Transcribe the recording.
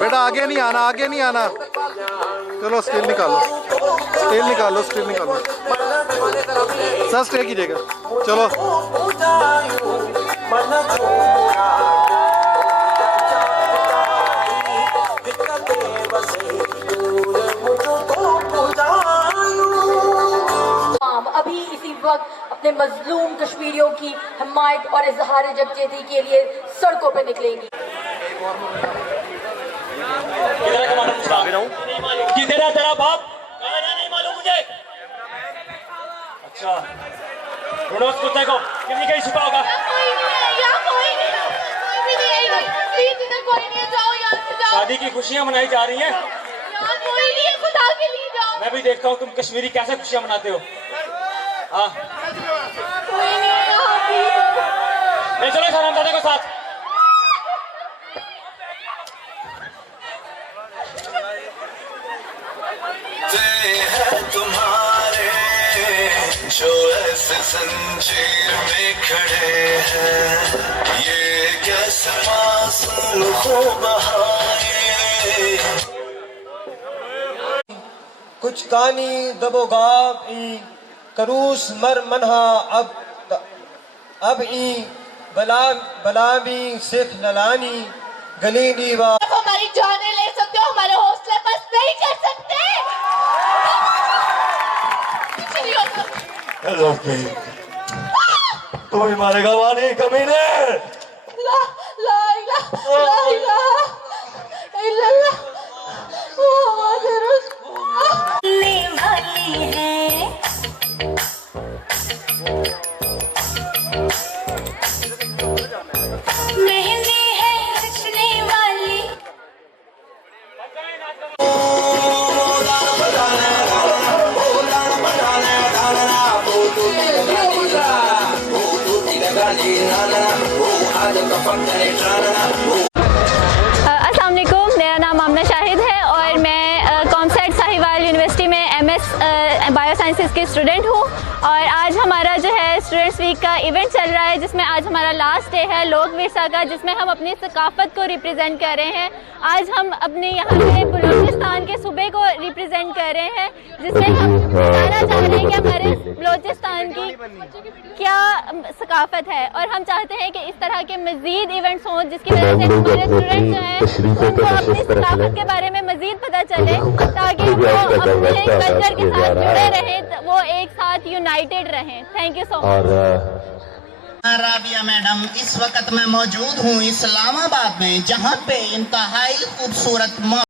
बेटा आगे नहीं आना, आगे नहीं आना। चलो स्टील निकालो, स्टील निकालो, स्टील निकालो। सर स्टे कीजिएगा। चलो अभी इसी वक्त अपने मजलूम कश्मीरियों की हिमायत और इजहार यकजहती के लिए सड़कों पर निकलेंगी। किधर है तेरा बाप? नहीं मालूम मुझे। अच्छा ढूंढो उस कुत्ते को, कहीं कहीं छुपा होगा। शादी की खुशियां मनाई जा रही हैं। मैं भी देखता हूँ तुम कश्मीरी कैसे खुशियां मनाते हो। हाँ ले चलो शहजादे को साथ। तुम्हारे जो ऐसे जंजीर में खड़े हैं, ये कैसे मासूम हो बहाए। कुछ तानी दबोगाब ई करूस मर मनहा अब ई बला भी सिख नलानी गली दीवार। हमारी जाने ले सकते हो, हमारे हौसले बस नहीं कर सकते। तू ही मारेगा वाली कमीने। ला ला ला ला ला इल्लल्लाह मुहम्मद मेहंदी है रचने वाली। अस्सलाम वालेकुम, मेरा नाम आमना शाहिद है और मैं कॉमसेट साहिवाल यूनिवर्सिटी में MS बायो साइंसेस की स्टूडेंट हूँ। और आज हमारा जो है स्टूडेंट्स वीक का इवेंट चल रहा है, जिसमें आज हमारा लास्ट डे है लोक विरसा का, जिसमें हम अपनी सकाफ़त को रिप्रेजेंट कर रहे हैं। आज हम अपने यहाँ से बलूचिस्तान के सूबे को रिप्रेजेंट कर रहे हैं, जिसमें हम बताना चाह रहे हैं कि हमारे बलूचिस्तान की क्या सकाफ़त है। और हम चाहते हैं कि इस तरह के मज़ीद इवेंट्स हों, जिसकी वजह से हमारे स्टूडेंट्स जो हैं उनको अपनी सकाफ़त के बारे में मज़ीद पता चले, ताकि वो अपने कल्चर के साथ जुड़े रहें, वो एक साथ यूनाइटेड रहें। Thank you so much. Rabia madam, इस वक्त मैं मौजूद हूँ इस्लामाबाद में, जहाँ पे इंतहाई खूबसूरत